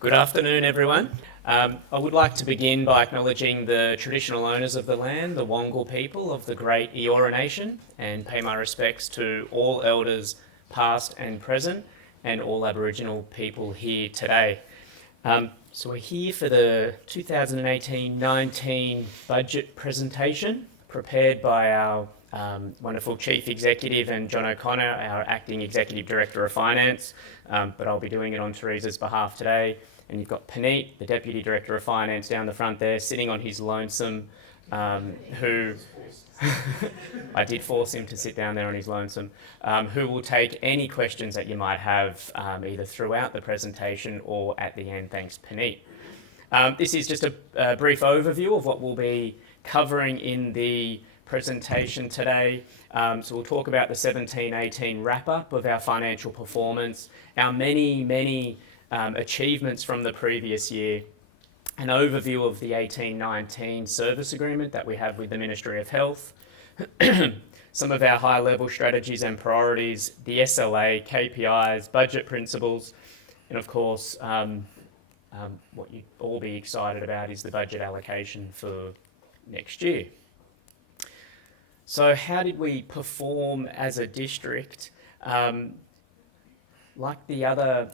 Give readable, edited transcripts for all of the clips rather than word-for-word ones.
Good afternoon, everyone. I would like to begin by acknowledging the traditional owners of the land, the Wongal people of the Great Eora Nation, and pay my respects to all elders past and present, and all Aboriginal people here today. So we're here for the 2018-19 budget presentation, prepared by our wonderful Chief Executive and John O'Connor, our Acting Executive Director of Finance, but I'll be doing it on Teresa's behalf today. And you've got Paneet, the Deputy Director of Finance, down the front there, sitting on his lonesome, who I did force him to sit down there on his lonesome, who will take any questions that you might have either throughout the presentation or at the end. Thanks, Paneet. This is just a brief overview of what we'll be covering in the presentation today. So we'll talk about the 17-18 wrap-up of our financial performance, our many achievements from the previous year, an overview of the 18-19 service agreement that we have with the Ministry of Health, some of our high-level strategies and priorities, the SLA, KPIs, budget principles, and of course, what you'd all be excited about is the budget allocation for next year. So how did we perform as a district? Like the other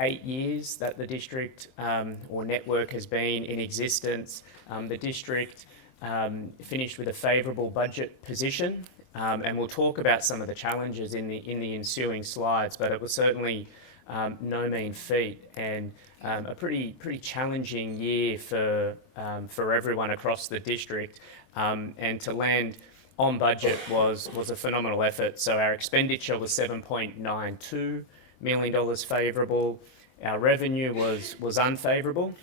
8 years that the district or network has been in existence, the district finished with a favourable budget position, and we'll talk about some of the challenges in the ensuing slides, but it was certainly no mean feat, and a pretty challenging year for everyone across the district, and to land on budget was a phenomenal effort. So our expenditure was $7.92 million favourable. Our revenue was unfavourable,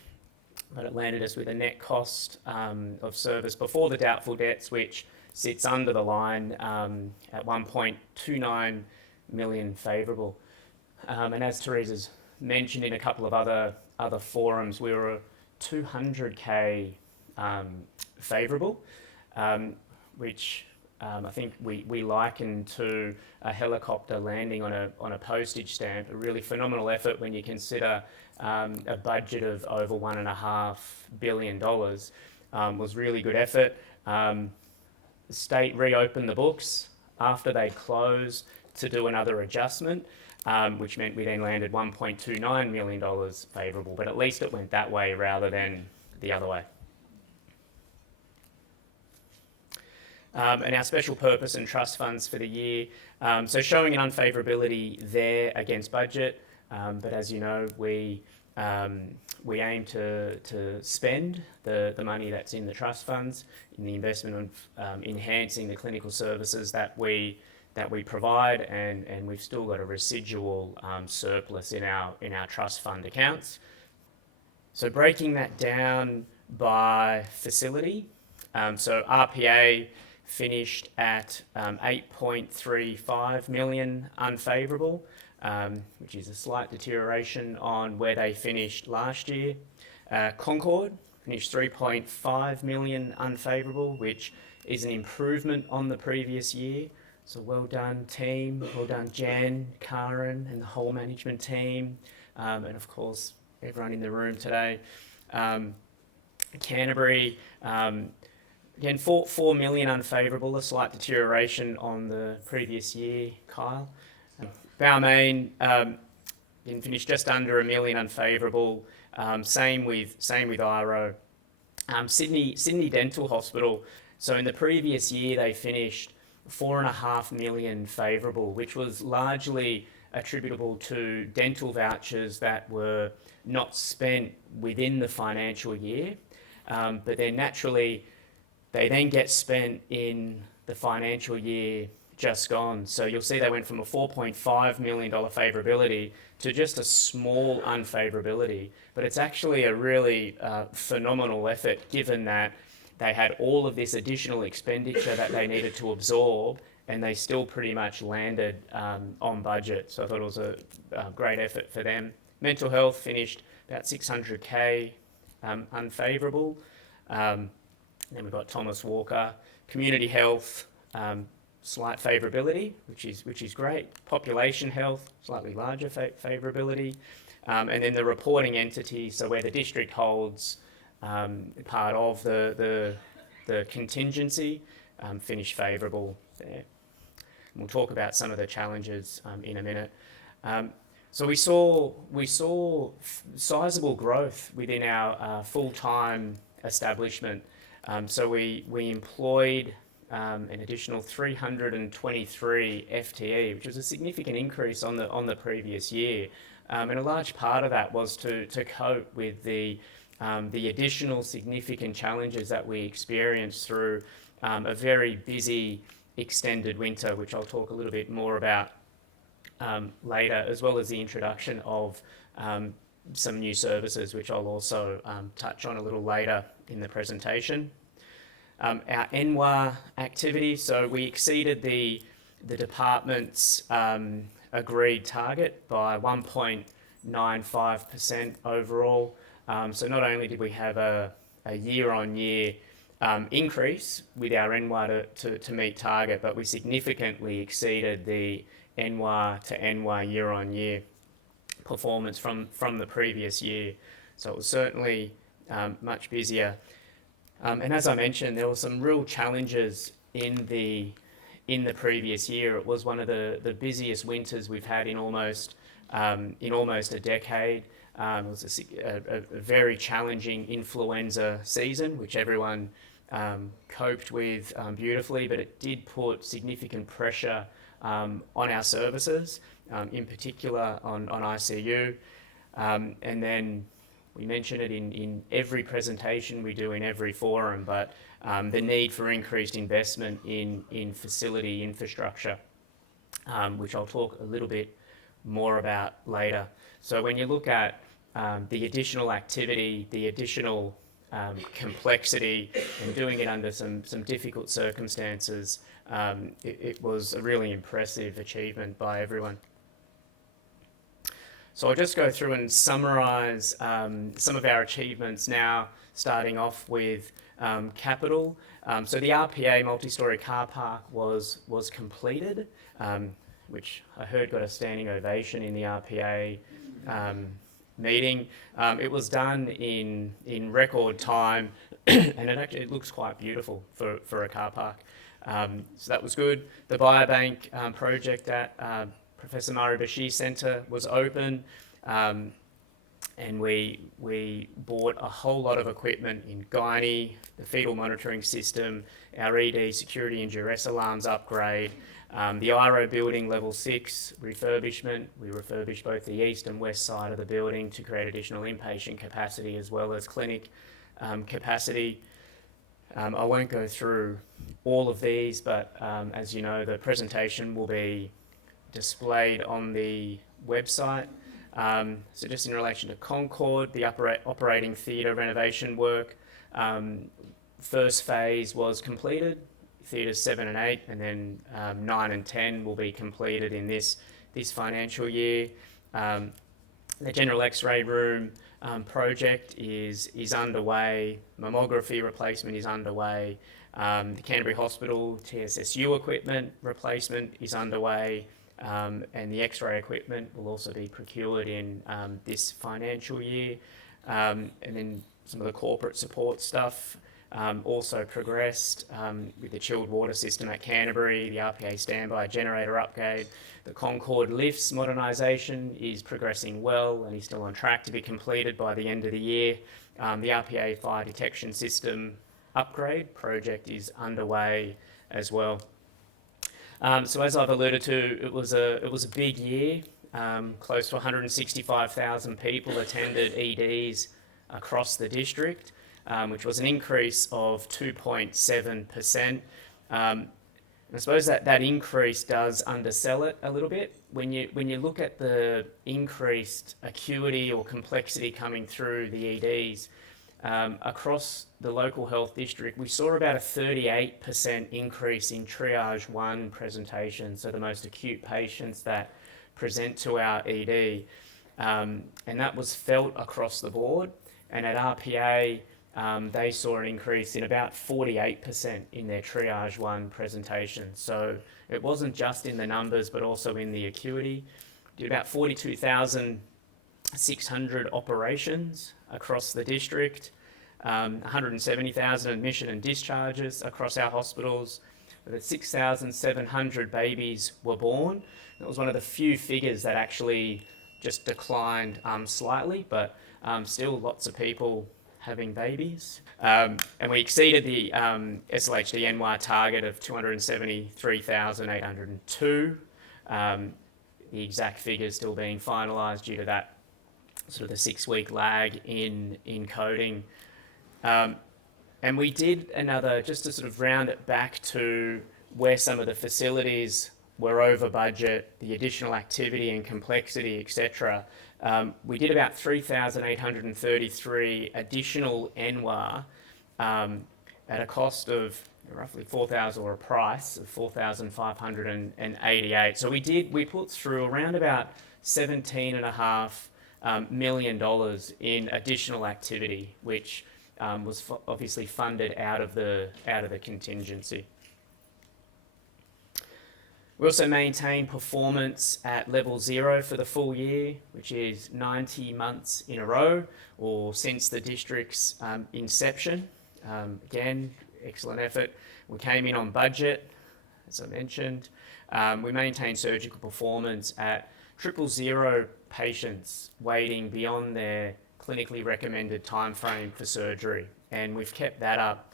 but it landed us with a net cost of service before the doubtful debts, which sits under the line at $1.29 million favourable. And as Teresa's mentioned in a couple of other forums, we were $200K favourable, which I think we liken to a helicopter landing on a postage stamp. A really phenomenal effort when you consider a budget of over $1.5 billion. Was really good effort. The state reopened the books after they closed to do another adjustment, which meant we then landed $1.29 million favourable, but at least it went that way rather than the other way. And our special purpose and trust funds for the year. So showing an unfavourability there against budget, but as you know, we aim to spend the money that's in the trust funds in the investment of enhancing the clinical services that we provide, and we've still got a residual surplus in our trust fund accounts. So breaking that down by facility, so RPA finished at 8.35 million unfavourable, which is a slight deterioration on where they finished last year. Concord finished 3.5 million unfavourable, which is an improvement on the previous year. So well done team, well done Jan, Karen and the whole management team, and of course everyone in the room today. Canterbury, again, 4 million unfavourable, a slight deterioration on the previous year, Kyle. Balmain didn't finish just under $1 million unfavourable. Same with IRO. Sydney Dental Hospital. So in the previous year, they finished $4.5 million favourable, which was largely attributable to dental vouchers that were not spent within the financial year, but then naturally they then get spent in the financial year just gone. So you'll see they went from a $4.5 million favourability to just a small unfavourability. But it's actually a really phenomenal effort, given that they had all of this additional expenditure that they needed to absorb, and they still pretty much landed on budget. So I thought it was a great effort for them. Mental health finished about $600K unfavourable. Then we've got Thomas Walker. Community health, slight favourability, which is great. Population health, slightly larger favourability. And then the reporting entity, so where the district holds part of the contingency, finished favourable there. And we'll talk about some of the challenges in a minute. So we saw sizable growth within our full-time establishment. So we employed an additional 323 FTE, which was a significant increase on the previous year. And a large part of that was to cope with the additional significant challenges that we experienced through a very busy extended winter, which I'll talk a little bit more about later, as well as the introduction of some new services, which I'll also touch on a little later in the presentation. Our NWA activity, so we exceeded the department's agreed target by 1.95% overall. So not only did we have a year-on-year increase with our NWA to meet target, but we significantly exceeded the NWA to NWA year-on-year performance from the previous year. So it was certainly much busier. And as I mentioned, there were some real challenges in the previous year. It was one of the busiest winters we've had in almost a decade. It was a very challenging influenza season, which everyone coped with beautifully, but it did put significant pressure on our services, in particular on ICU. And then we mention it in every presentation we do in every forum, but the need for increased investment in facility infrastructure, which I'll talk a little bit more about later. So when you look at the additional activity, the additional complexity, and doing it under some difficult circumstances, it was a really impressive achievement by everyone. So I'll just go through and summarise some of our achievements now, starting off with capital. So the RPA multi-storey car park was completed, which I heard got a standing ovation in the RPA meeting. It was done in record time, and it looks quite beautiful for a car park. So that was good. The biobank project at Professor Murray Bashir Centre was open, and we bought a whole lot of equipment in gynae, the fetal monitoring system, our ED security and duress alarms upgrade, the IRO building level 6 refurbishment. We refurbished both the east and west side of the building to create additional inpatient capacity as well as clinic capacity. I won't go through all of these, but as you know, the presentation will be displayed on the website. So just in relation to Concord, the operating theatre renovation work, first phase was completed, theatres 7 and 8, and then 9 and 10 will be completed in this financial year. The general X-ray room project is underway. Mammography replacement is underway. The Canterbury Hospital TSSU equipment replacement is underway. And the X-ray equipment will also be procured in this financial year. And then some of the corporate support stuff also progressed with the chilled water system at Canterbury, the RPA standby generator upgrade. The Concord lifts modernisation is progressing well and is still on track to be completed by the end of the year. The RPA fire detection system upgrade project is underway as well. So as I've alluded to, it was a big year. Close to 165,000 people attended EDs across the district, which was an increase of 2.7%. I suppose that increase does undersell it a little bit. When you look at the increased acuity or complexity coming through the EDs, across the local health district, we saw about a 38% increase in triage 1 presentations, so the most acute patients that present to our ED. And that was felt across the board. And at RPA, they saw an increase in about 48% in their Triage 1 presentation. So it wasn't just in the numbers, but also in the acuity. Did about 42,600 operations across the district, 170,000 admission and discharges across our hospitals. 6,700 babies were born. That was one of the few figures that actually just declined slightly, but still lots of people having babies. And we exceeded the SLHD NY target of 273,802. The exact figures still being finalised due to that sort of the 6-week lag in coding. And we did another, just to sort of round it back to where some of the facilities were over budget, the additional activity and complexity, etc. We did about 3,833 additional NWA at a cost of roughly 4,000, or a price of 4,588. So we put through around about $17.5 million in additional activity, which was obviously funded out of the contingency. We also maintain performance at level 0 for the full year, which is 90 months in a row, or since the district's inception. Again, excellent effort. We came in on budget, as I mentioned. We maintain surgical performance at 000 patients waiting beyond their clinically recommended timeframe for surgery, and we've kept that up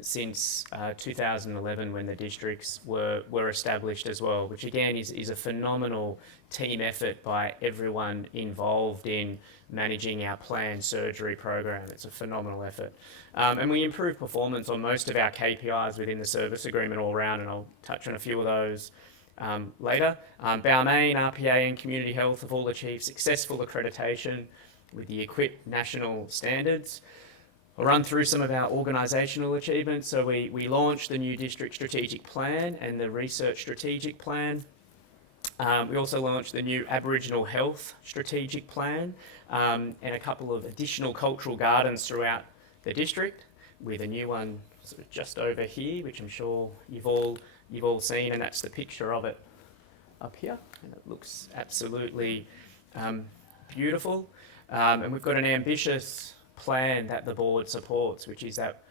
since 2011, when the districts were established as well, which again is a phenomenal team effort by everyone involved in managing our planned surgery program. It's a phenomenal effort. And we improve performance on most of our KPIs within the service agreement all round, and I'll touch on a few of those later. Balmain, RPA and Community Health have all achieved successful accreditation with the EQUIP national standards. I'll run through some of our organisational achievements. So we launched the new district strategic plan and the research strategic plan. We also launched the new Aboriginal Health strategic plan and a couple of additional cultural gardens throughout the district, with a new one sort of just over here, which I'm sure you've all seen, and that's the picture of it up here, and it looks absolutely beautiful. And we've got an ambitious plan that the board supports, which is that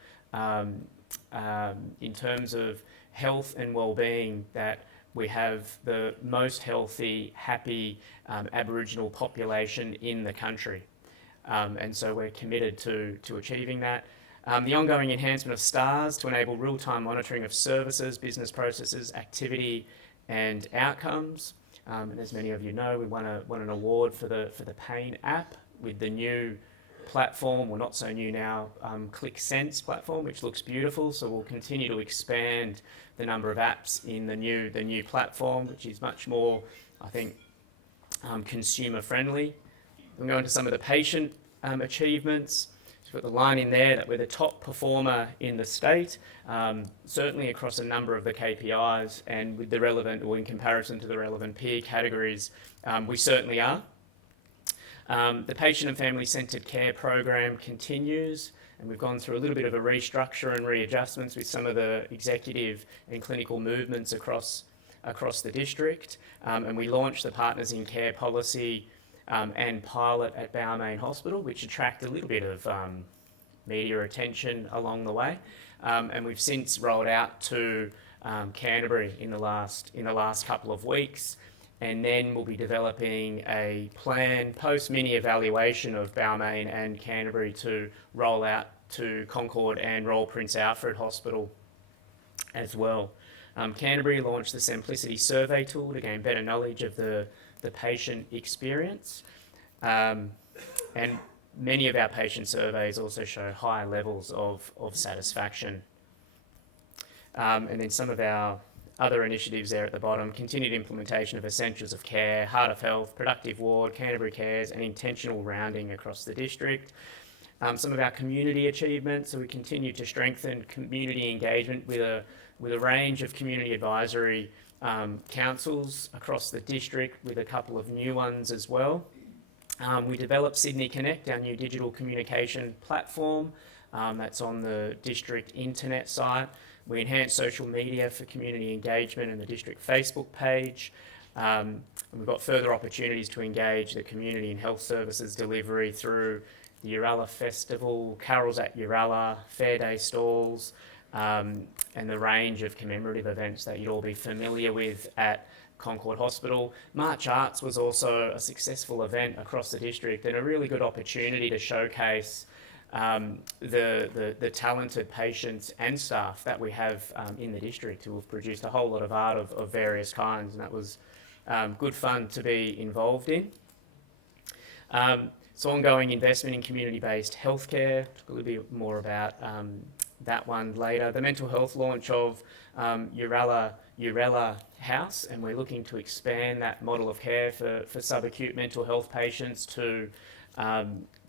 in terms of health and well-being, that we have the most healthy, happy Aboriginal population in the country. And so we're committed to achieving that. The ongoing enhancement of STARS to enable real-time monitoring of services, business processes, activity and outcomes. And as many of you know, we won an award for the pain app with the new platform, or not so new now, ClickSense platform, which looks beautiful. So we'll continue to expand the number of apps in the new platform, which is much more, I think, consumer friendly. We'll go into some of the patient achievements. So we've got the line in there that we're the top performer in the state, certainly across a number of the KPIs, and with the relevant, or in comparison to the relevant peer categories, we certainly are. The patient and family-centred care program continues, and we've gone through a little bit of a restructure and readjustments with some of the executive and clinical movements across the district. And we launched the Partners in Care policy and pilot at Balmain Hospital, which attracted a little bit of media attention along the way. And we've since rolled out to Canterbury in the last couple of weeks. And then we'll be developing a plan post-mini evaluation of Balmain and Canterbury to roll out to Concord and Royal Prince Alfred Hospital as well. Canterbury launched the Simplicity Survey tool to gain better knowledge of the patient experience. And many of our patient surveys also show high levels of satisfaction. And then some of our other initiatives there at the bottom: continued implementation of essentials of care, heart of health, productive ward, Canterbury Cares, and intentional rounding across the district. Some of our community achievements: so we continue to strengthen community engagement with a range of community advisory councils across the district, with a couple of new ones as well. We developed Sydney Connect, our new digital communication platform. That's on the district internet site. We enhanced social media for community engagement in the district Facebook page. And we've got further opportunities to engage the community and health services delivery through the Uralla Festival, Carols at Uralla, Fair Day stalls, and the range of commemorative events that you'd all be familiar with at Concord Hospital. March Arts was also a successful event across the district and a really good opportunity to showcase the talented patients and staff that we have in the district who have produced a whole lot of art of various kinds, and that was good fun to be involved in. So ongoing investment in community-based healthcare, talk a little bit more about that one later. The mental health launch of Uralla House, and we're looking to expand that model of care for subacute mental health patients to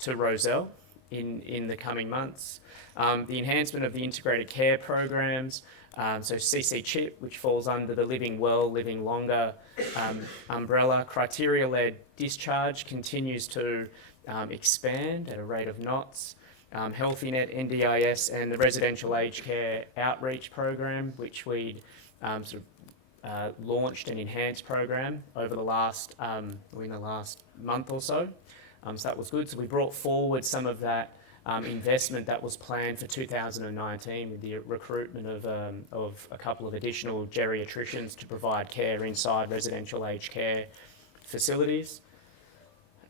Rozelle in the coming months. The enhancement of the integrated care programs, so CC CHIP, which falls under the Living Well, Living Longer umbrella. Criteria-led discharge continues to expand at a rate of knots. HealthyNet, NDIS, and the residential aged care outreach program, which we launched an enhanced program over the last month or so. So that was good. So we brought forward some of that investment that was planned for 2019 with the recruitment of a couple of additional geriatricians to provide care inside residential aged care facilities.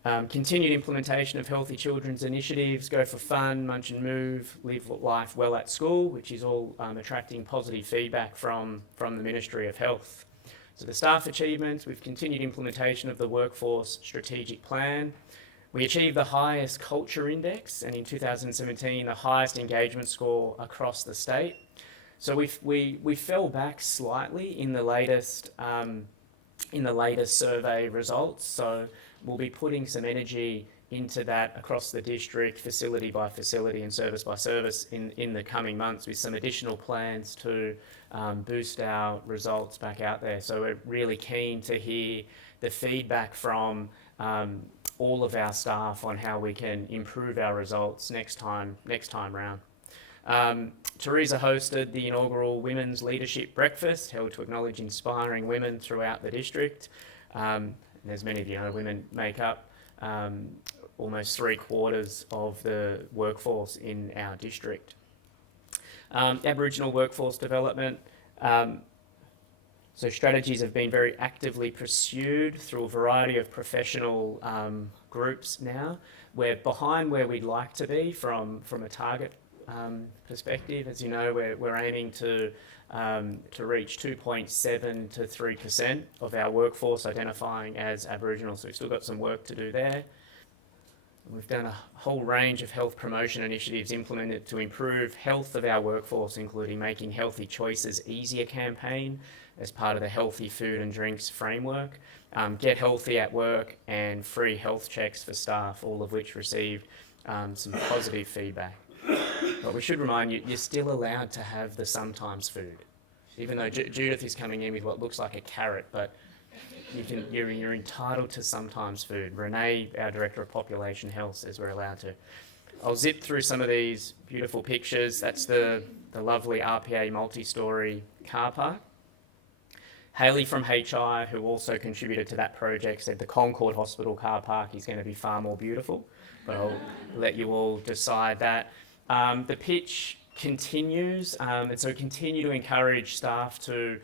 Continued implementation of Healthy Children's initiatives, Go for Fun, Munch and Move, Live Life Well at School, which is all attracting positive feedback from the Ministry of Health. So the staff achievements, we've continued implementation of the Workforce Strategic Plan. We achieved the highest culture index, and in 2017, the highest engagement score across the state. So we fell back slightly in the latest survey results. So we'll be putting some energy into that across the district, facility by facility and service by service in the coming months with some additional plans to boost our results back out there. So we're really keen to hear the feedback from all of our staff on how we can improve our results next time round. Teresa hosted the inaugural Women's Leadership Breakfast, held to acknowledge inspiring women throughout the district. And as many of you know, women make up almost 3/4 of the workforce in our district. Aboriginal workforce development. So strategies have been very actively pursued through a variety of professional groups now. We're behind where we'd like to be from a target perspective. As you know, we're aiming to reach 2.7 to 3% of our workforce identifying as Aboriginal, so we've still got some work to do there. We've done a whole range of health promotion initiatives implemented to improve health of our workforce, including Making Healthy Choices Easier campaign as part of the Healthy Food and Drinks framework, Get Healthy at Work, and free health checks for staff, all of which received some positive feedback. But we should remind you, you're still allowed to have the sometimes food, even though Judith is coming in with what looks like a carrot, but you're entitled to sometimes food. Renee, our Director of Population Health, says we're allowed to. I'll zip through some of these beautiful pictures. That's the lovely RPA multi-storey car park. Hayley from HI, who also contributed to that project, said the Concord Hospital car park is going to be far more beautiful, but I'll let you all decide that. The pitch continues, and so continue to encourage staff to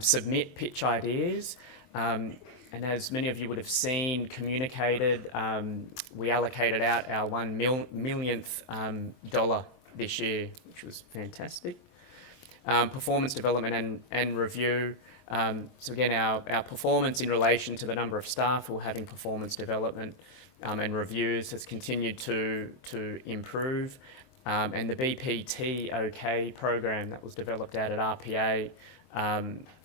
submit pitch ideas. And as many of you would have seen communicated, we allocated out our $1 millionth dollar this year, which was fantastic. Performance development and review. So again, our performance in relation to the number of staff who are having performance development and reviews has continued to improve. And the BPT OK program that was developed out at RPA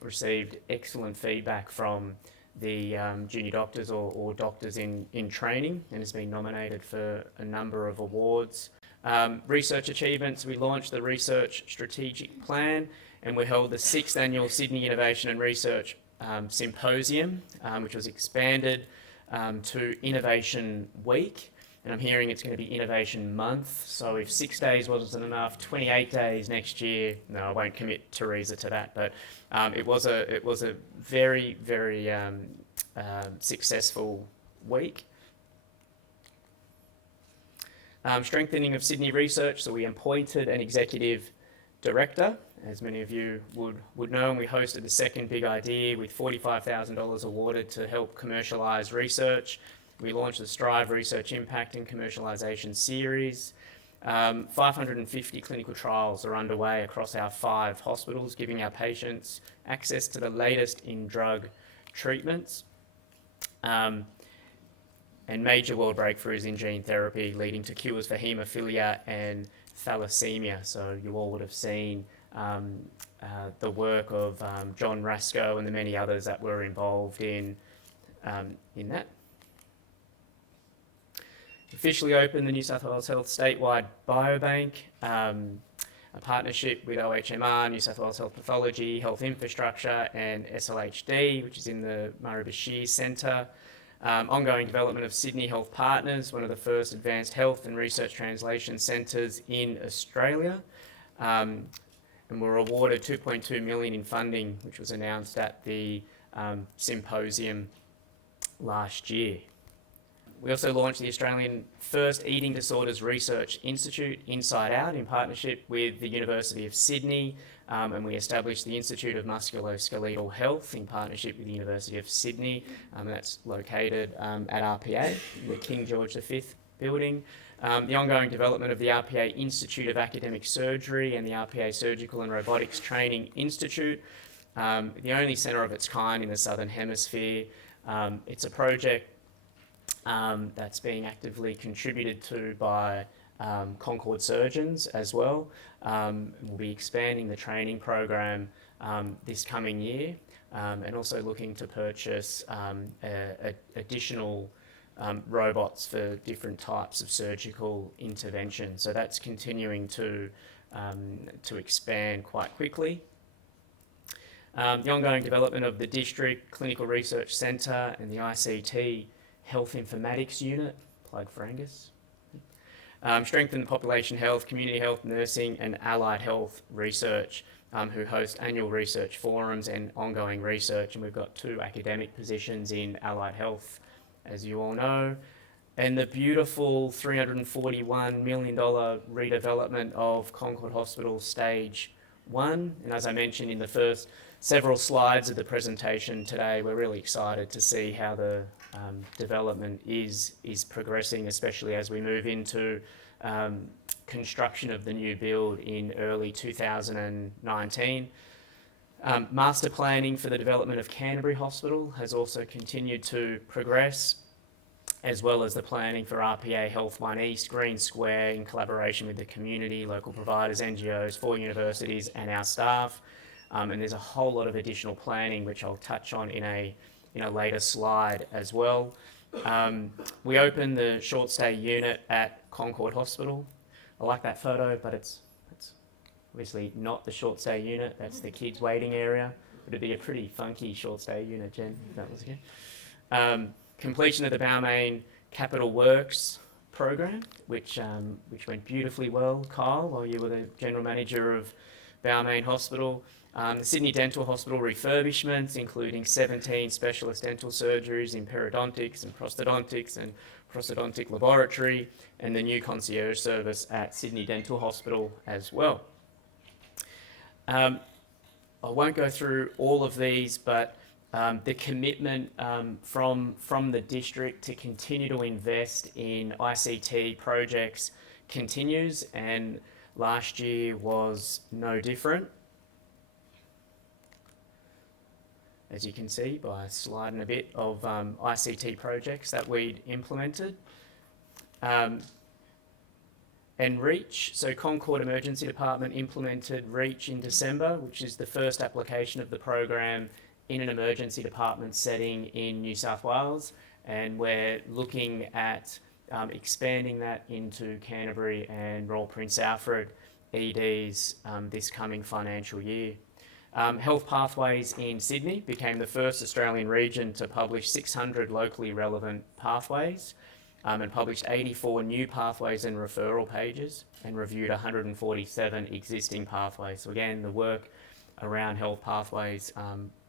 received excellent feedback from the junior doctors or doctors in training, and has been nominated for a number of awards. Research achievements, we launched the Research Strategic Plan, and we held the 6th Annual Sydney Innovation and Research Symposium, which was expanded to Innovation Week. And I'm hearing it's going to be Innovation Month. So if 6 days wasn't enough, 28 days next year. No, I won't commit Teresa to that. But it was a very, very successful week. Strengthening of Sydney research. So we appointed an executive director, as many of you would know, and we hosted the second big idea with $45,000 awarded to help commercialise research. We launched the Strive Research Impact and Commercialisation Series. 550 clinical trials are underway across our 5 hospitals, giving our patients access to the latest in drug treatments. And major world breakthroughs in gene therapy leading to cures for haemophilia and thalassemia. So you all would have seen the work of John Rasco and the many others that were involved in that. Officially opened the New South Wales Health statewide biobank, a partnership with OHMR, New South Wales Health Pathology, Health Infrastructure and SLHD, which is in the Murray-Bashir Centre. Ongoing development of Sydney Health Partners, one of the first advanced health and research translation centres in Australia. And we're awarded $2.2 million in funding, which was announced at the symposium last year. We also launched the Australian first Eating Disorders Research Institute, Inside Out, in partnership with the University of Sydney, and we established the Institute of Musculoskeletal Health in partnership with the University of Sydney. That's located at RPA, the King George V building. The ongoing development of the RPA Institute of Academic Surgery and the RPA Surgical and Robotics Training Institute, the only centre of its kind in the Southern Hemisphere. It's a project that's being actively contributed to by Concord surgeons as well. We'll be expanding the training program this coming year, and also looking to purchase additional robots for different types of surgical intervention. So that's continuing to expand quite quickly. The ongoing development of the District Clinical Research Centre and the ICT Health Informatics Unit, plug for Angus. Strengthen population health, community health, nursing and allied health research, who host annual research forums and ongoing research. And we've got 2 academic positions in allied health, as you all know. And the beautiful $341 million redevelopment of Concord Hospital Stage 1. And as I mentioned in the first several slides of the presentation today, we're really excited to see how the development is progressing, especially as we move into construction of the new build in early 2019. Master planning for the development of Canterbury Hospital has also continued to progress, as well as the planning for RPA Health 1 East, Green Square, in collaboration with the community, local providers, NGOs, 4 universities and our staff. And there's a whole lot of additional planning, which I'll touch on in a later slide as well. We opened the short stay unit at Concord Hospital. I like that photo, but it's obviously not the short stay unit. That's the kids waiting area. It'd be a pretty funky short stay unit, Jen, if that was okay. Completion of the Balmain Capital Works program, which went beautifully well, Kyle, while you were the General Manager of Balmain Hospital. The Sydney Dental Hospital refurbishments, including 17 specialist dental surgeries in periodontics and prosthodontic laboratory, and the new concierge service at Sydney Dental Hospital as well. I won't go through all of these, but the commitment from the district to continue to invest in ICT projects continues, and last year was no different. As you can see by sliding a bit of ICT projects that we'd implemented. And REACH, so Concord Emergency Department implemented REACH in December, which is the first application of the program in an emergency department setting in New South Wales, and we're looking at expanding that into Canterbury and Royal Prince Alfred EDs this coming financial year. Health Pathways in Sydney became the first Australian region to publish 600 locally relevant pathways, and published 84 new pathways and referral pages, and reviewed 147 existing pathways. So again, the work around health pathways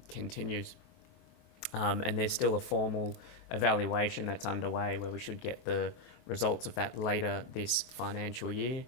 continues. And there's still a formal evaluation that's underway where we should get the results of that later this financial year.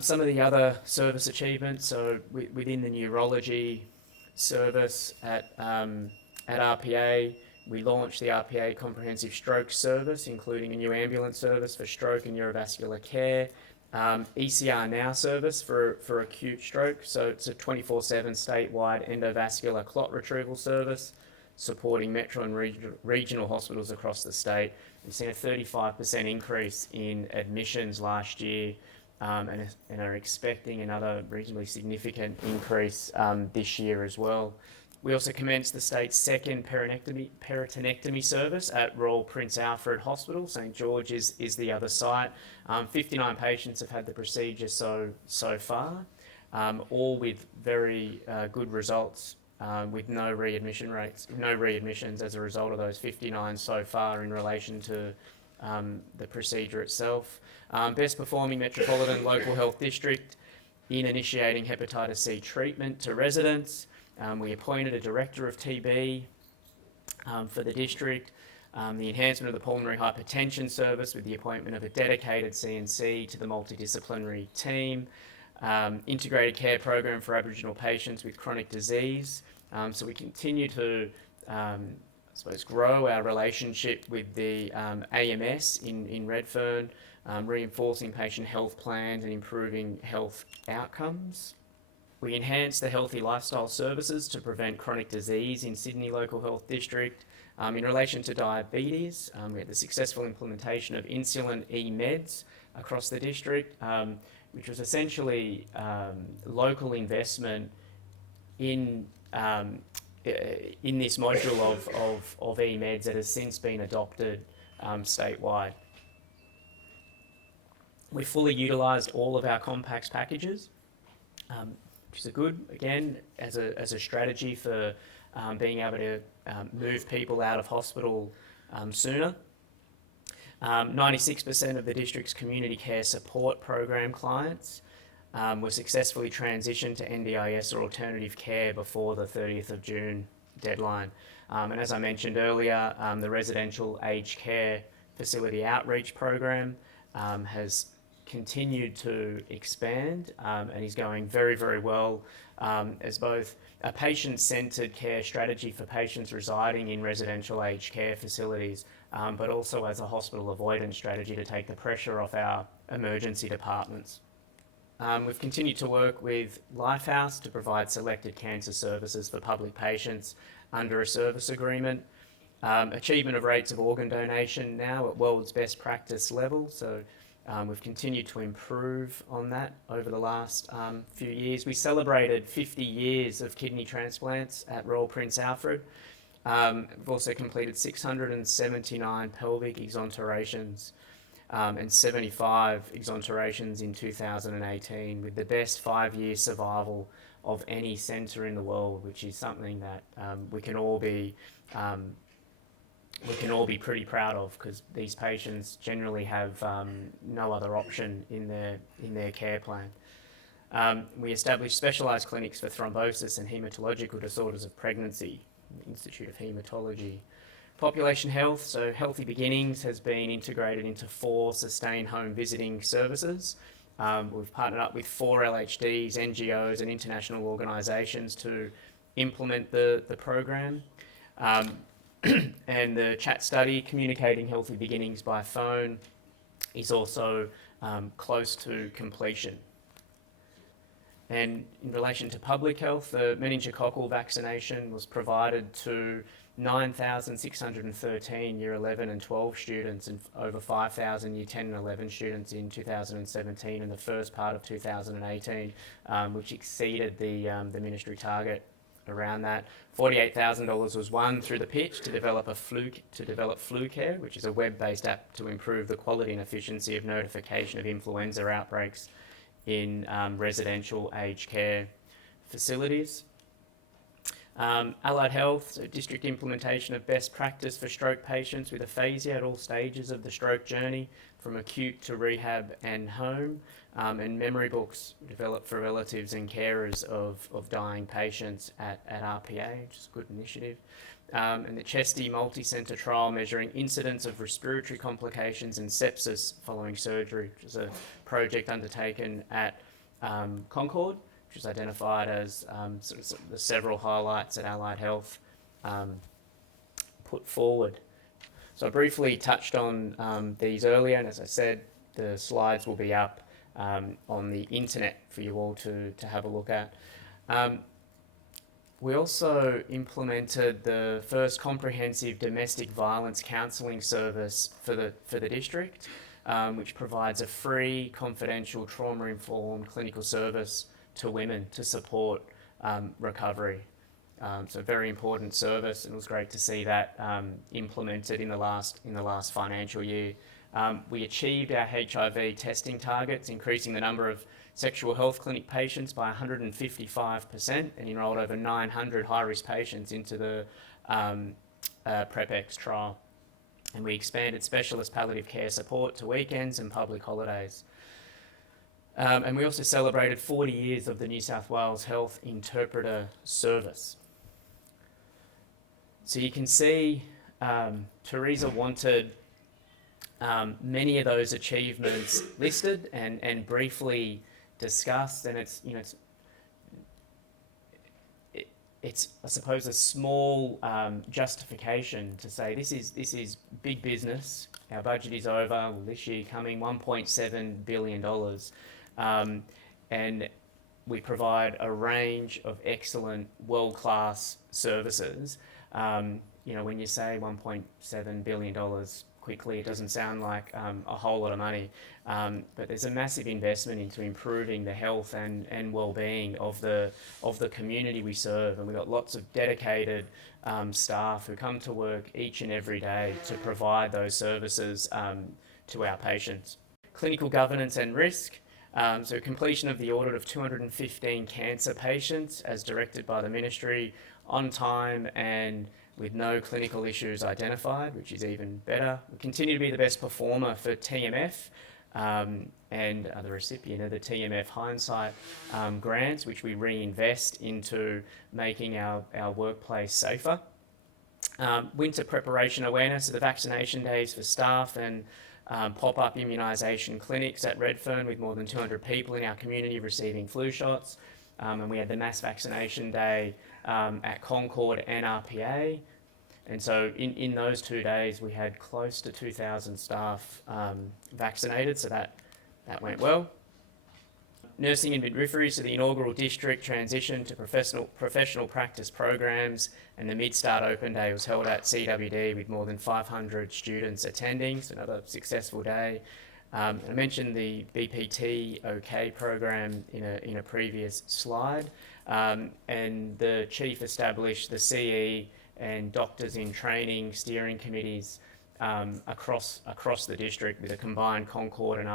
Some of the other service achievements, so within the neurology service at RPA, we launched the RPA Comprehensive Stroke Service, including a new ambulance service for stroke and neurovascular care, ECR Now service for acute stroke, so it's a 24/7 statewide endovascular clot retrieval service, supporting metro and regional hospitals across the state. We've seen a 35% increase in admissions last year, and are expecting another reasonably significant increase this year as well. We also commenced the state's second peritonectomy service at Royal Prince Alfred Hospital. St George is the other site. 59 patients have had the procedure so far, all with very good results, with no readmissions as a result of those 59 so far in relation to the procedure itself. Best performing metropolitan local health district in initiating hepatitis C treatment to residents. We appointed a director of TB for the district. The enhancement of the pulmonary hypertension service with the appointment of a dedicated CNC to the multidisciplinary team. Integrated care program for Aboriginal patients with chronic disease. So we continue to grow our relationship with the AMS in Redfern, reinforcing patient health plans and improving health outcomes. We enhanced the healthy lifestyle services to prevent chronic disease in Sydney Local Health District. In relation to diabetes, we had the successful implementation of insulin e-meds across the district, which was essentially local investment in this module of e-meds that has since been adopted statewide. We fully utilised all of our compacts packages, which is good, again, as a strategy for being able to move people out of hospital sooner. 96% of the district's community care support program clients were successfully transitioned to NDIS or alternative care before the 30th of June deadline. And as I mentioned earlier, the residential aged care facility outreach program has continued to expand and is going very, very well as both a patient-centred care strategy for patients residing in residential aged care facilities, but also as a hospital avoidance strategy to take the pressure off our emergency departments. We've continued to work with Lifehouse to provide selected cancer services for public patients under a service agreement. Achievement of rates of organ donation now at world's best practice level, so we've continued to improve on that over the last few years. We celebrated 50 years of kidney transplants at Royal Prince Alfred. We've also completed 679 pelvic exonterations and 75 exonterations in 2018, with the best 5-year survival of any centre in the world, which is something that we can all be pretty proud of, because these patients generally have no other option in their care plan. We established specialised clinics for thrombosis and haematological disorders of pregnancy, Institute of Haematology. Population health, so Healthy Beginnings has been integrated into 4 sustained home visiting services. We've partnered up with 4 LHDs, NGOs and international organisations to implement the program. And the chat study, Communicating Healthy Beginnings by Phone, is also close to completion. And in relation to public health, the meningococcal vaccination was provided to 9,613 Year 11 and 12 students and over 5,000 Year 10 and 11 students in 2017 and the first part of 2018, which exceeded the ministry target around that. $48,000 was won through the pitch to develop Flu Care, which is a web-based app to improve the quality and efficiency of notification of influenza outbreaks in residential aged care. facilities. Allied Health, so district implementation of best practice for stroke patients with aphasia at all stages of the stroke journey, from acute to rehab and home, and memory books developed for relatives and carers of dying patients at RPA, which is a good initiative. And the CHESTI multi-centre trial measuring incidence of respiratory complications and sepsis following surgery, which is a project undertaken at Concord, which is identified as sort of the several highlights that Allied Health put forward. So I briefly touched on these earlier, and as I said, the slides will be up on the internet for you all to have a look at. We also implemented the first comprehensive domestic violence counselling service for the district, which provides a free, confidential, trauma-informed clinical service to women to support recovery. So a very important service, and it was great to see that implemented in the last financial year. We achieved our HIV testing targets, increasing the number of sexual health clinic patients by 155% and enrolled over 900 high-risk patients into the PrEP-X trial. And we expanded specialist palliative care support to weekends and public holidays. And we also celebrated 40 years of the New South Wales Health Interpreter Service. So you can see Teresa wanted many of those achievements listed and briefly discussed, and it's I suppose a small justification to say this is big business. Our budget is over this year, coming $1.7 billion, and we provide a range of excellent, world-class services. When you say $1.7 billion quickly, it doesn't sound like a whole lot of money, but there's a massive investment into improving the health and well-being of the community we serve, and we've got lots of dedicated staff who come to work each and every day to provide those services to our patients. Clinical governance and risk. So completion of the audit of 215 cancer patients as directed by the Ministry on time and with no clinical issues identified, which is even better. We continue to be the best performer for TMF and the recipient of the TMF Hindsight grants, which we reinvest into making our workplace safer. Winter preparation awareness of the vaccination days for staff and pop-up immunisation clinics at Redfern with more than 200 people in our community receiving flu shots. And we had the mass vaccination day at Concord and RPA. And so in those 2 days, we had close to 2,000 staff vaccinated, so that went well. Nursing and midwifery, so the inaugural district transition to professional practice programs, and the Mid-Start Open Day was held at CWD with more than 500 students attending, so another successful day. I mentioned the BPT OK program in a previous slide, and the chief established the CE and doctors in training steering committees across the district with a combined Concord and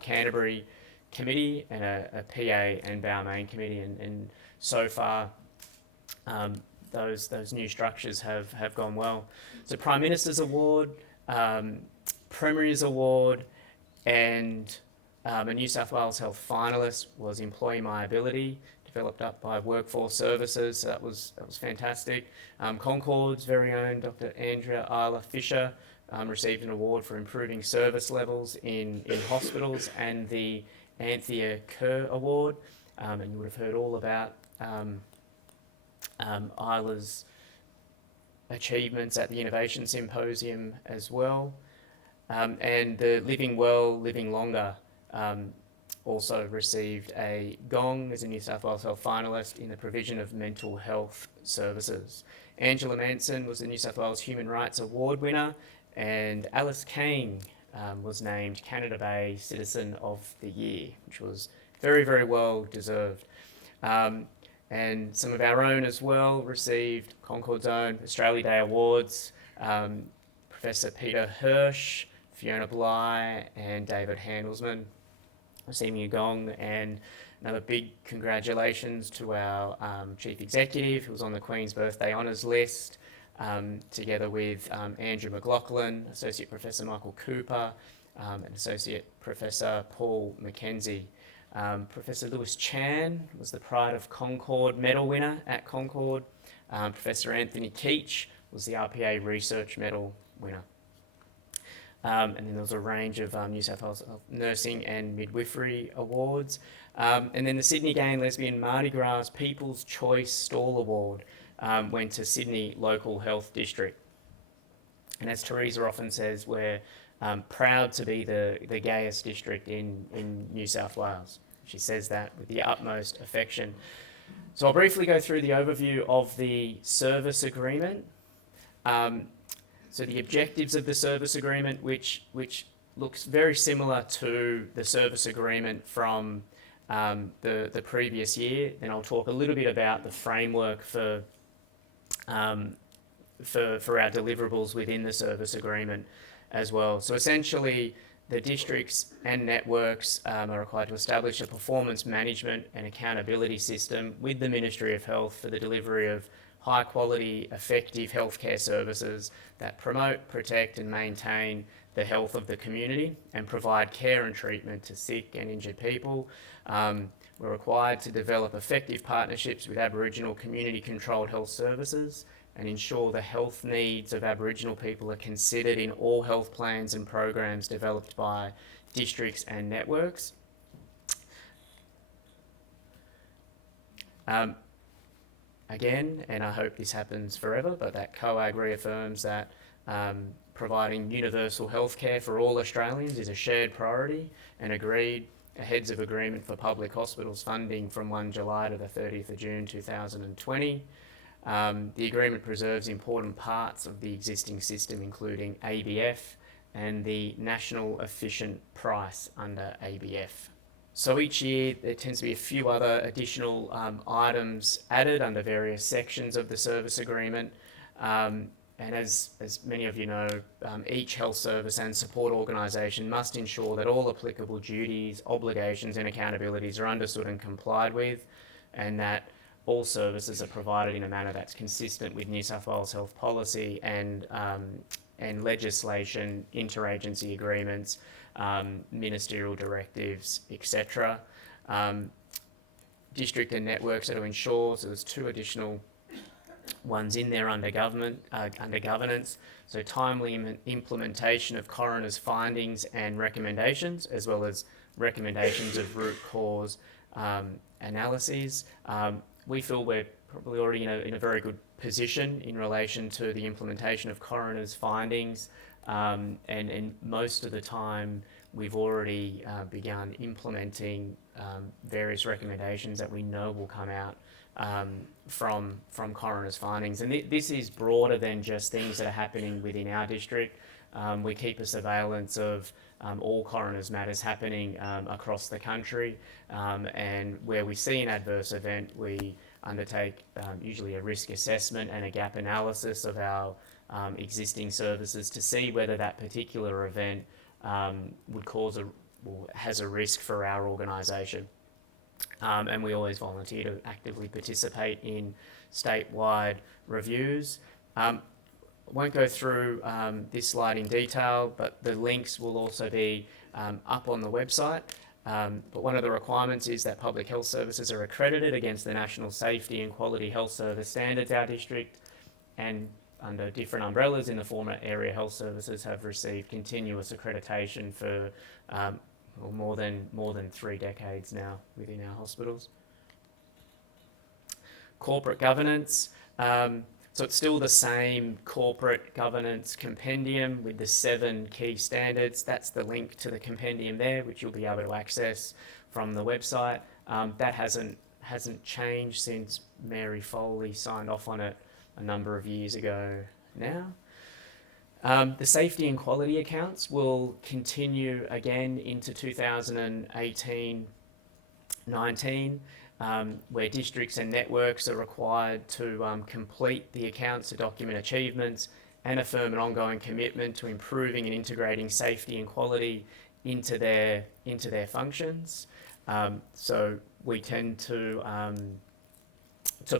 Canterbury committee and a PA and Balmain committee, and so far those new structures have gone well. So Prime Minister's Award, Premier's Award, and a New South Wales Health finalist was Employee My Ability, developed up by Workforce Services, so that was fantastic. Concord's very own Dr. Andrea Isla Fisher received an award for improving service levels in hospitals, and the Anthea Kerr Award, and you would have heard all about Isla's achievements at the Innovation Symposium as well. And the Living Well, Living Longer also received a gong as a New South Wales Health finalist in the provision of mental health services. Angela Manson was the New South Wales Human Rights Award winner, and Alice Kane was named Canada Bay Citizen of the Year, which was very, very well deserved. And some of our own as well received Concord's own Australia Day Awards. Professor Peter Hirsch, Fiona Bly, and David Handelsman receiving a gong, and Another big congratulations to our Chief Executive, who was on the Queen's Birthday Honours list, together with Andrew McLaughlin, Associate Professor Michael Cooper, and Associate Professor Paul Mackenzie. Professor Lewis Chan was the Pride of Concord Medal winner at Concord. Professor Anthony Keach was the RPA Research Medal winner. And then there was a range of New South Wales Nursing and Midwifery Awards. And then the Sydney Gay and Lesbian Mardi Gras People's Choice Stall Award went to Sydney Local Health District. And as Teresa often says, we're proud to be the gayest district in New South Wales. She says that with the utmost affection. So I'll briefly go through the overview of the service agreement. So the objectives of the service agreement, which looks very similar to the service agreement from the previous year. Then I'll talk a little bit about the framework for our deliverables within the service agreement as well. So essentially, the districts and networks are required to establish a performance management and accountability system with the Ministry of Health for the delivery of high quality, effective healthcare services that promote, protect and maintain the health of the community and provide care and treatment to sick and injured people. We're required to develop effective partnerships with Aboriginal community-controlled health services and ensure the health needs of Aboriginal people are considered in all health plans and programs developed by districts and networks. Again, and I hope this happens forever, but that COAG reaffirms that providing universal healthcare for all Australians is a shared priority and agreed a Heads of Agreement for Public Hospitals funding from 1 July to the 30th of June 2020. The agreement preserves important parts of the existing system, including ABF and the National Efficient Price under ABF. So each year there tends to be a few other additional items added under various sections of the service agreement. And as many of you know, each health service and support organisation must ensure that all applicable duties, obligations and accountabilities are understood and complied with, and that all services are provided in a manner that's consistent with New South Wales health policy and legislation, interagency agreements, ministerial directives, etc. District and networks are to ensure, so there's two additional ones in there under governance. So timely implementation of coroner's findings and recommendations, as well as recommendations of root cause analyses. We feel we're probably already in a very good position in relation to the implementation of coroner's findings, and most of the time we've already begun implementing various recommendations that we know will come out from coroner's findings. And this is broader than just things that are happening within our district. We keep a surveillance of all coroner's matters happening across the country, and where we see an adverse event, we undertake usually a risk assessment and a gap analysis of our existing services to see whether that particular event would cause or has a risk for our organisation. And we always volunteer to actively participate in statewide reviews. I won't go through this slide in detail, but the links will also be up on the website. But one of the requirements is that public health services are accredited against the National Safety and Quality Health Service Standards. Our district and under different umbrellas in the former area health services have received continuous accreditation for more than 3 decades now within our hospitals. Corporate governance. So it's still the same corporate governance compendium with the 7 key standards. That's the link to the compendium there, which you'll be able to access from the website. That hasn't changed since Mary Foley signed off on it a number of years ago now. The safety and quality accounts will continue again into 2018-19. Where districts and networks are required to complete the accounts to document achievements and affirm an ongoing commitment to improving and integrating safety and quality into their functions. So we tend to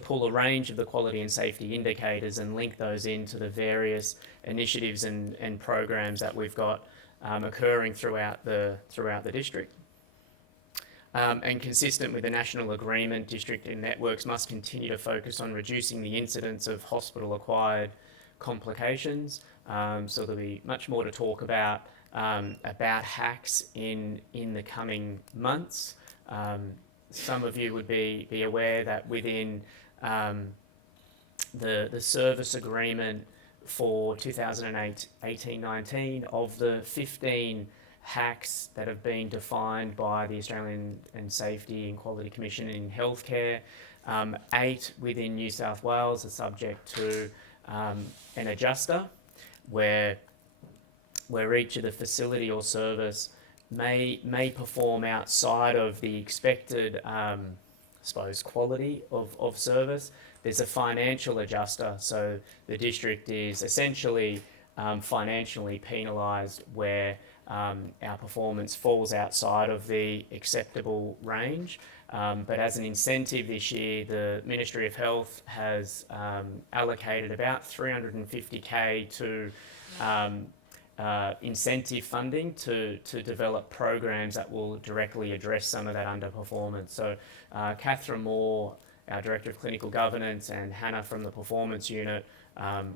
pull a range of the quality and safety indicators and link those into the various initiatives and programs that we've got occurring throughout the district. And consistent with the national agreement, district and networks must continue to focus on reducing the incidence of hospital-acquired complications. So there'll be much more to talk about HACs in the coming months. Some of you would be aware that within the service agreement for 2018-19, of the 15 HACs that have been defined by the Australian and Safety and Quality Commission in healthcare, 8 within New South Wales are subject to an adjuster, where each of the facility or service may perform outside of the expected, quality of service. There's a financial adjuster, so the district is essentially financially penalised where our performance falls outside of the acceptable range. But as an incentive this year, the Ministry of Health has allocated about $350K to incentive funding to develop programs that will directly address some of that underperformance. So Catherine Moore, our Director of Clinical Governance, and Hannah from the Performance Unit,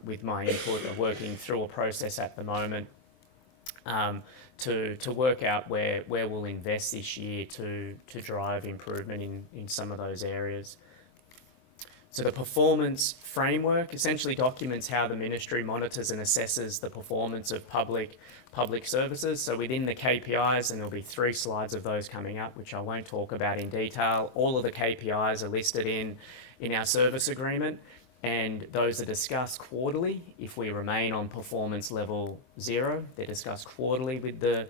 with my input, are working through a process at the moment to work out where we'll invest this year to drive improvement in some of those areas. So the performance framework essentially documents how the ministry monitors and assesses the performance of public services. So within the KPIs, and there'll be 3 slides of those coming up, which I won't talk about in detail, all of the KPIs are listed in our service agreement, and those are discussed quarterly. If we remain on performance level 0, they're discussed quarterly with the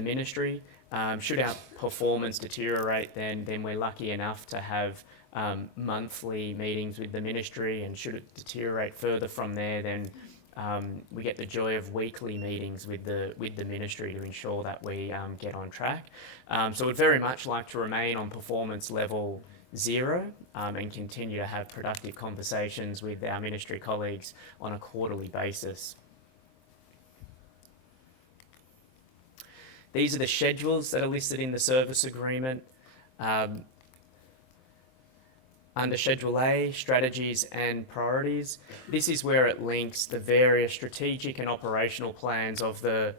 ministry. Should our performance deteriorate, then we're lucky enough to have monthly meetings with the ministry, and should it deteriorate further from there, then we get the joy of weekly meetings with the ministry to ensure that we get on track. So we'd very much like to remain on performance level 0 and continue to have productive conversations with our ministry colleagues on a quarterly basis. These are the schedules that are listed in the service agreement. Under Schedule A, Strategies and Priorities, this is where it links the various strategic and operational plans of the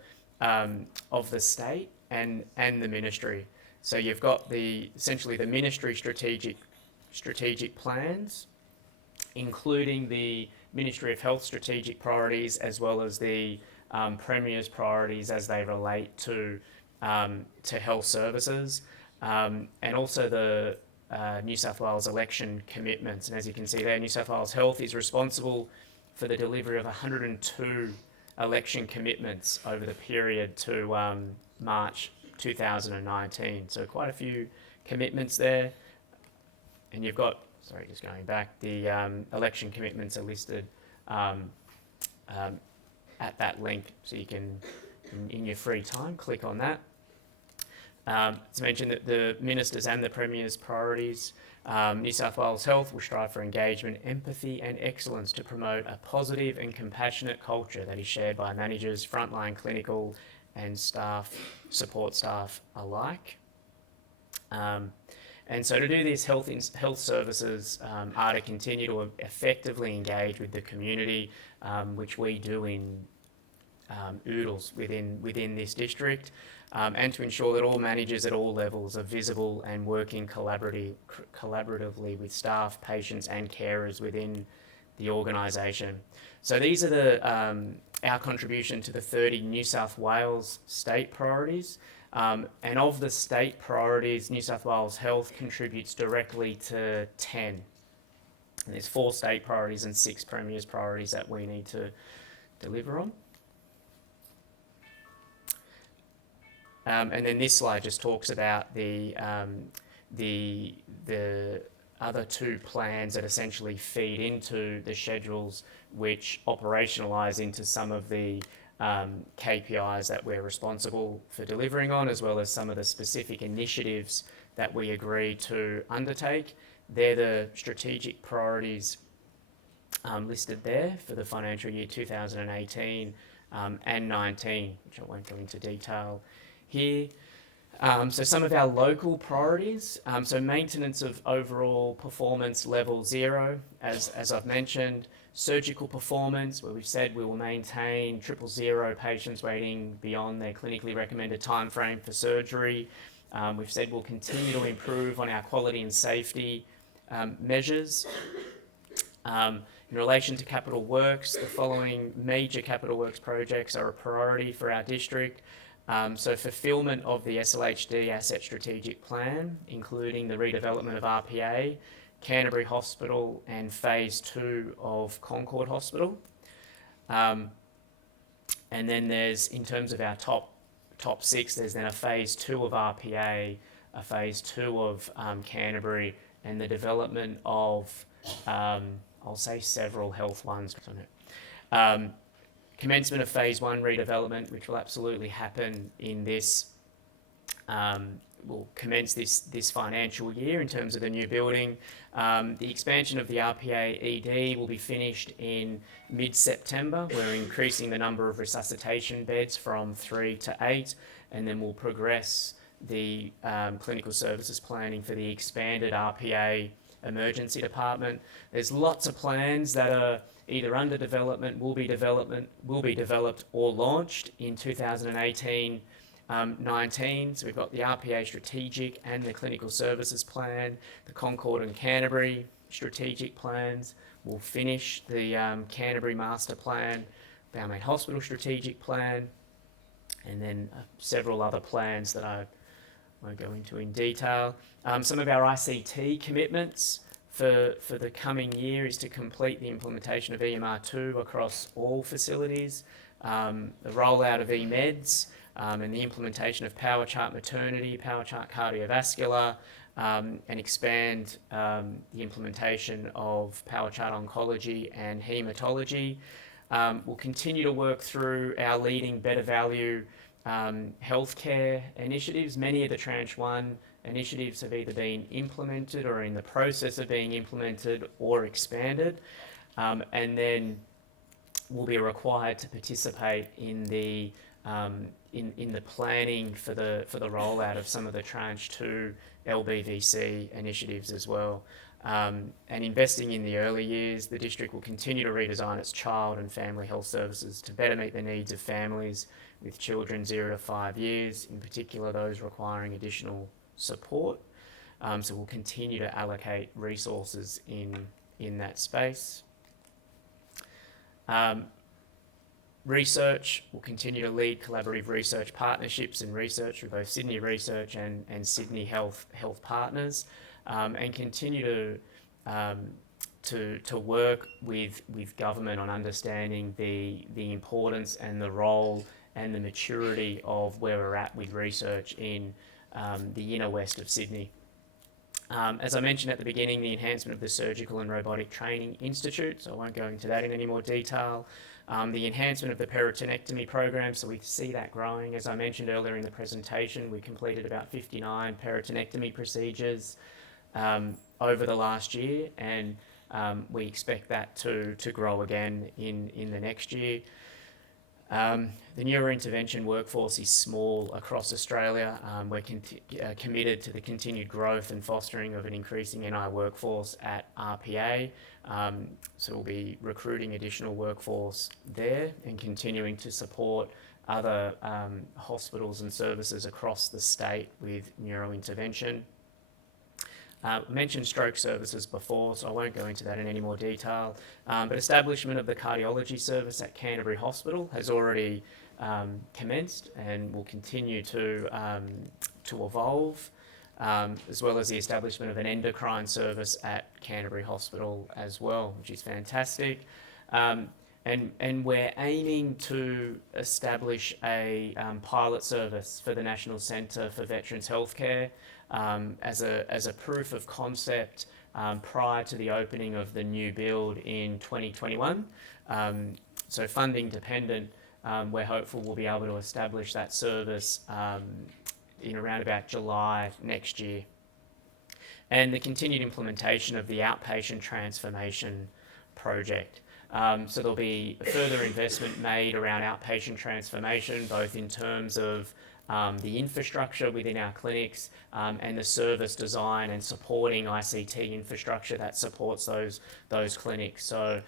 state and the ministry. So you've got essentially the ministry strategic plans, including the Ministry of Health strategic priorities, as well as the Premier's priorities as they relate to health services, and also the New South Wales election commitments. And as you can see there, New South Wales Health is responsible for the delivery of 102 election commitments over the period to March 2019. So quite a few commitments there. And you've got, just going back, the election commitments are listed at that link, so you can, in your free time, click on that. To mention that the Minister's and the Premier's priorities, New South Wales Health will strive for engagement, empathy and excellence to promote a positive and compassionate culture that is shared by managers, frontline clinical and support staff alike. And so to do this, health services are to continue to effectively engage with the community, which we do in oodles within this district, and to ensure that all managers at all levels are visible and working collaboratively with staff, patients and carers within the organisation. So these are our contribution to the 30 New South Wales state priorities. And of the state priorities, New South Wales Health contributes directly to 10. And there's 4 state priorities and 6 Premier's priorities that we need to deliver on. And then this slide just talks about the other 2 plans that essentially feed into the schedules, which operationalise into some of the KPIs that we're responsible for delivering on, as well as some of the specific initiatives that we agreed to undertake. They're the strategic priorities listed there for the financial year 2018 and 19, which I won't go into detail here. So some of our local priorities, so maintenance of overall performance level 0, as I've mentioned, surgical performance, where we've said we will maintain 000 patients waiting beyond their clinically recommended timeframe for surgery. We've said we'll continue to improve on our quality and safety measures. In relation to capital works, the following major capital works projects are a priority for our district. So fulfilment of the SLHD Asset Strategic Plan, including the redevelopment of RPA, Canterbury Hospital and Phase 2 of Concord Hospital. And then there's, in terms of our top 6, there's then a Phase 2 of RPA, a Phase 2 of Canterbury, and the development of, I'll say several health ones. Commencement of Phase 1 redevelopment, which will absolutely happen in this, will commence this financial year in terms of the new building. The expansion of the RPA ED will be finished in mid-September. We're increasing the number of resuscitation beds from 3 to 8, and then we'll progress the clinical services planning for the expanded RPA emergency department. There's lots of plans that are either under development, will be developed or launched in 2018-19. So we've got the RPA strategic and the clinical services plan, the Concord and Canterbury strategic plans. We'll finish the Canterbury master plan, our main hospital strategic plan, and then several other plans that I won't go into in detail. Some of our ICT commitments for the coming year is to complete the implementation of EMR2 across all facilities, the rollout of eMeds, and the implementation of PowerChart Maternity, PowerChart Cardiovascular, and expand the implementation of PowerChart Oncology and Haematology. We'll continue to work through our leading better value healthcare initiatives. Many of the Tranche 1 initiatives have either been implemented or are in the process of being implemented or expanded. And then we'll be required to participate in the planning for the rollout of some of the Tranche 2 LBVC initiatives as well. And investing in the early years, the district will continue to redesign its child and family health services to better meet the needs of families with children 0 to 5 years, in particular those requiring additional support. So we'll continue to allocate resources in that space. Research, will continue to lead collaborative research partnerships and research with both Sydney Research and Sydney Health Partners, and continue to work with government on understanding the importance and the role and the maturity of where we're at with research in the inner west of Sydney. As I mentioned at the beginning, the enhancement of the Surgical and Robotic Training Institute, so I won't go into that in any more detail. The enhancement of the peritonectomy program, so we see that growing. As I mentioned earlier in the presentation, we completed about 59 peritonectomy procedures over the last year, and we expect that to grow again in the next year. The neurointervention workforce is small across Australia. We're committed to the continued growth and fostering of an increasing NI workforce at RPA. So we'll be recruiting additional workforce there and continuing to support other hospitals and services across the state with neurointervention. I mentioned stroke services before, so I won't go into that in any more detail. But establishment of the cardiology service at Canterbury Hospital has already commenced and will continue to evolve, as well as the establishment of an endocrine service at Canterbury Hospital as well, which is fantastic. And we're aiming to establish a pilot service for the National Centre for Veterans Healthcare as a proof of concept prior to the opening of the new build in 2021. So funding dependent, we're hopeful we'll be able to establish that service in around about July next year. and the continued implementation of the outpatient transformation project. So there'll be further investment made around outpatient transformation, both in terms of the infrastructure within our clinics and the service design and supporting ICT infrastructure that supports those clinics. So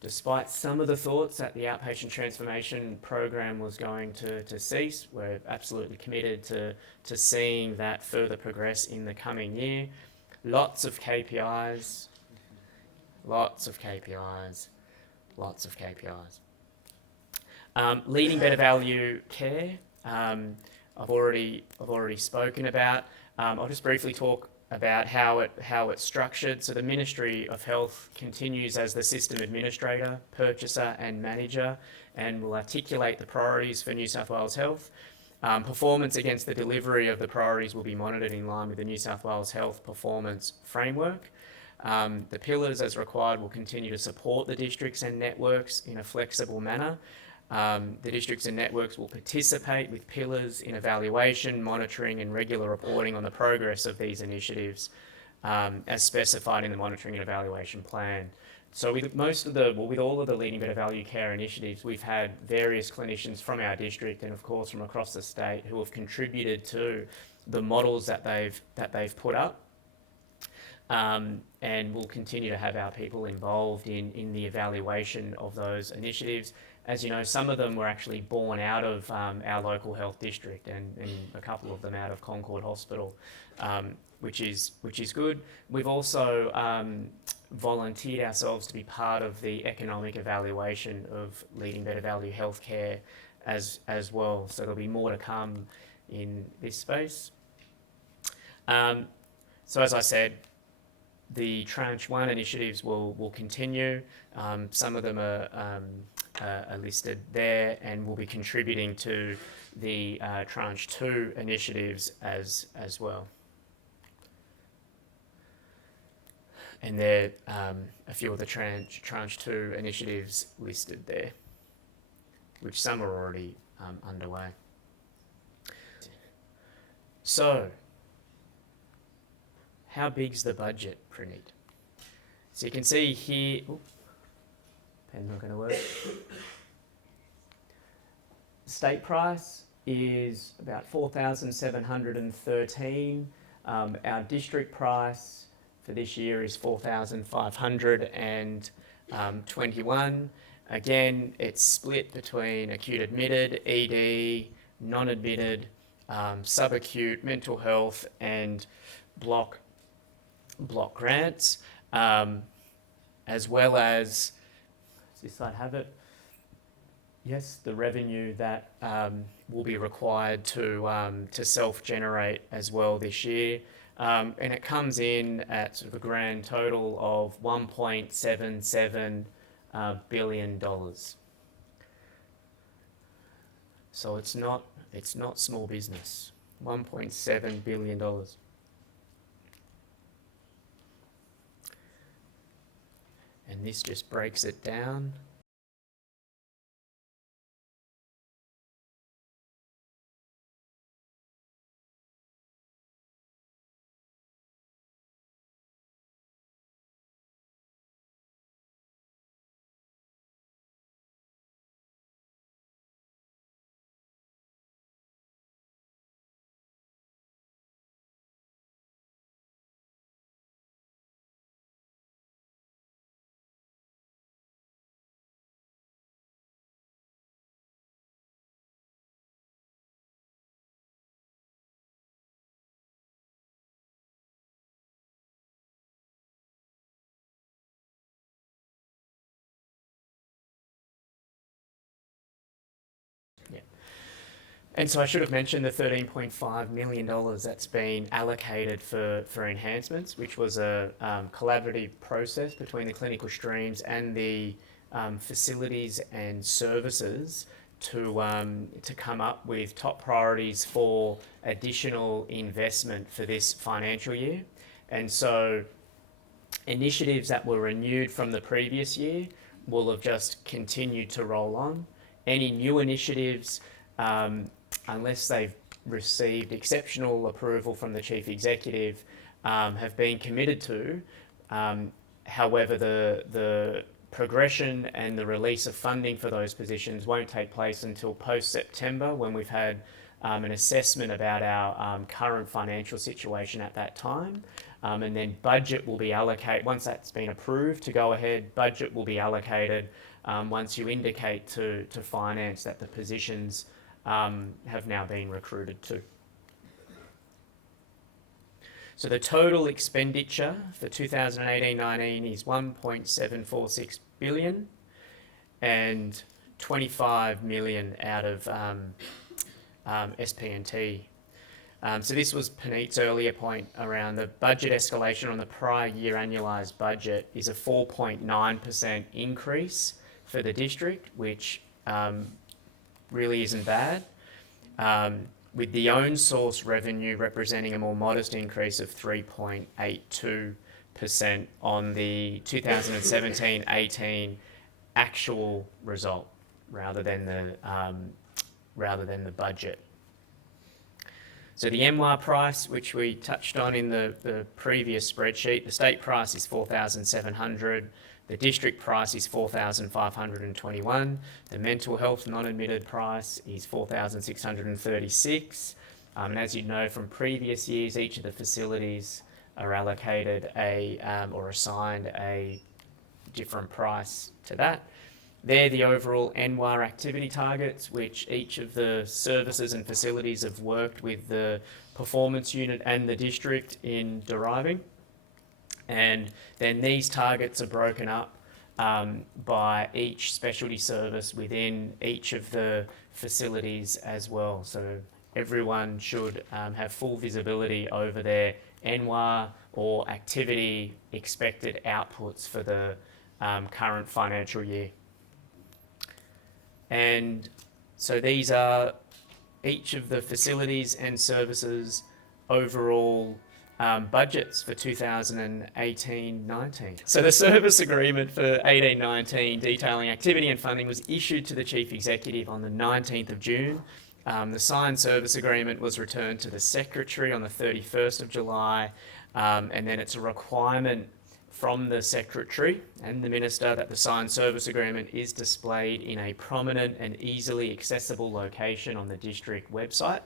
despite some of the thoughts that the outpatient transformation program was going to cease, we're absolutely committed to seeing that further progress in the coming year. Lots of KPIs, lots of KPIs, lots of KPIs. Leading better value care, I've already spoken about. I'll just briefly talk about how it's structured. So the Ministry of Health continues as the system administrator, purchaser and manager, and will articulate the priorities for New South Wales Health. Performance against the delivery of the priorities will be monitored in line with the New South Wales Health Performance Framework. The pillars, as required, will continue to support the districts and networks in a flexible manner. The districts and networks will participate with pillars in evaluation, monitoring and regular reporting on the progress of these initiatives as specified in the monitoring and evaluation plan. So with all of the Leading Better Value Care initiatives, we've had various clinicians from our district and of course from across the state who have contributed to the models that they've put up. And we'll continue to have our people involved in the evaluation of those initiatives. As you know, some of them were actually born out of our local health district and a couple of them out of Concord Hospital, which is good. We've also volunteered ourselves to be part of the economic evaluation of Leading Better Value Healthcare as well. So there'll be more to come in this space. So as I said, the Tranche 1 initiatives will continue. Some of them are listed there and will be contributing to the Tranche 2 initiatives as well. And there are a few of the Tranche 2 initiatives listed there, which some are already underway. So, how big's the budget, Pranit? So you can see here, pen's not going to work. State price is about 4,713. Our district price for this year is 4,521. Again, it's split between acute admitted, ED, non-admitted, subacute, mental health, and block grants, as well as, does this side have it? Yes, the revenue that will be required to self-generate as well this year. And it comes in at sort of a grand total of $1.77 billion. So it's not small business. $1.7 billion. And this just breaks it down. And so I should have mentioned the $13.5 million that's been allocated for enhancements, which was a collaborative process between the clinical streams and the facilities and services to come up with top priorities for additional investment for this financial year. And so initiatives that were renewed from the previous year will have just continued to roll on. Any new initiatives, unless they've received exceptional approval from the Chief Executive, have been committed to. However, the progression and the release of funding for those positions won't take place until post-September, when we've had an assessment about our current financial situation at that time. And then budget will be allocated, once that's been approved to go ahead, budget will be allocated once you indicate to finance that the positions have now been recruited to. So the total expenditure for 2018-19 is 1.746 billion, and 25 million out of SP&T. So this was Puneet's earlier point around the budget escalation on the prior year annualised budget is a 4.9% increase for the district, which really isn't bad. With the own source revenue representing a more modest increase of 3.82% on the 2017-18 actual result, rather than the budget. So the MWAR price, which we touched on in the previous spreadsheet, the state price is 4,700. The district price is 4,521. The mental health non-admitted price is 4,636. And as you know from previous years, each of the facilities are allocated or assigned a different price to that. They're the overall NWAR activity targets, which each of the services and facilities have worked with the performance unit and the district in deriving. And then these targets are broken up by each specialty service within each of the facilities as well. So everyone should have full visibility over their NWAR or activity expected outputs for the current financial year. And so these are each of the facilities and services overall budgets for 2018-19. So the service agreement for 18-19 detailing activity and funding was issued to the Chief Executive on the 19th of June. The signed service agreement was returned to the Secretary on the 31st of July, and then it's a requirement from the Secretary and the Minister that the signed service agreement is displayed in a prominent and easily accessible location on the district website.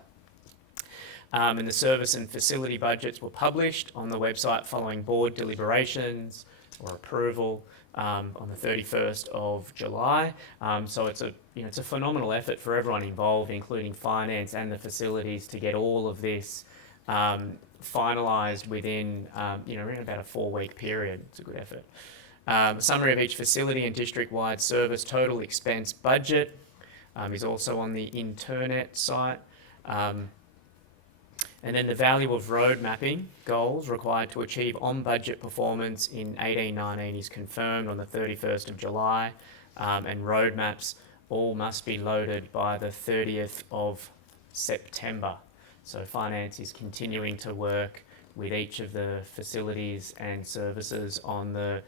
And the service and facility budgets were published on the website following board deliberations or approval on the 31st of July. So it's a phenomenal effort for everyone involved, including finance and the facilities, to get all of this finalised within around about a 4-week period. It's a good effort. A summary of each facility and district-wide service total expense budget is also on the internet site. And then the value of road mapping goals required to achieve on-budget performance in 18-19 is confirmed on the 31st of July, and roadmaps all must be loaded by the 30th of September. So finance is continuing to work with each of the facilities and services on the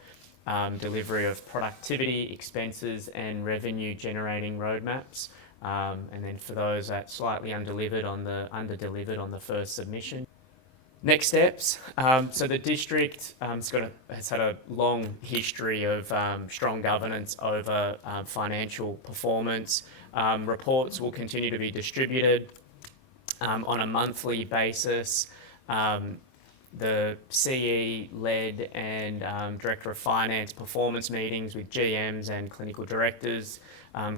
delivery of productivity, expenses and revenue generating roadmaps. And then for those that slightly underdelivered on the first submission. Next steps. So the district has had a long history of strong governance over financial performance. Reports will continue to be distributed on a monthly basis. The CE-led and Director of Finance performance meetings with GMs and clinical directors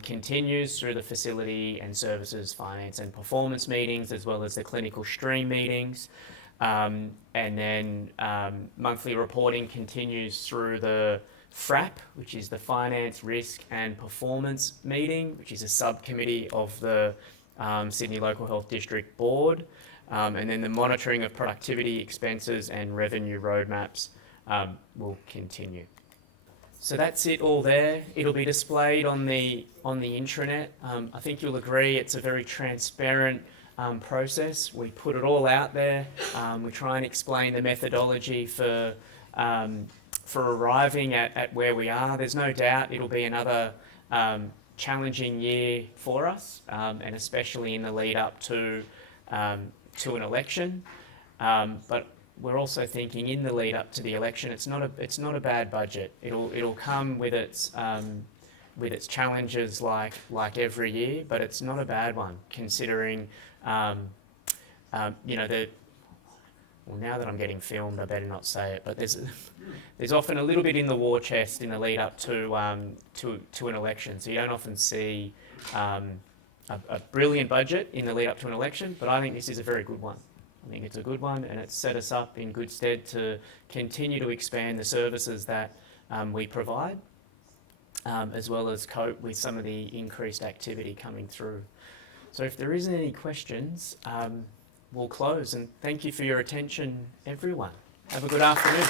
continues through the facility and services finance and performance meetings, as well as the clinical stream meetings. And then monthly reporting continues through the FRAP, which is the Finance, Risk and Performance meeting, which is a subcommittee of the Sydney Local Health District Board. And then the monitoring of productivity, expenses and revenue roadmaps will continue. So that's it all there. It'll be displayed on the intranet. I think you'll agree it's a very transparent process. We put it all out there. We try and explain the methodology for arriving at where we are. There's no doubt it'll be another challenging year for us, and especially in the lead up to an election. But we're also thinking in the lead up to the election, it's not a bad budget. It'll come with its challenges like every year, but it's not a bad one considering you know, well, now that I'm getting filmed, I better not say it, but there's often a little bit in the war chest in the lead up to an election. So you don't often see a brilliant budget in the lead up to an election, but I think this is a very good one. I think it's a good one, and it's set us up in good stead to continue to expand the services that we provide, as well as cope with some of the increased activity coming through. So if there isn't any questions, we'll close, and thank you for your attention, everyone. Have a good afternoon.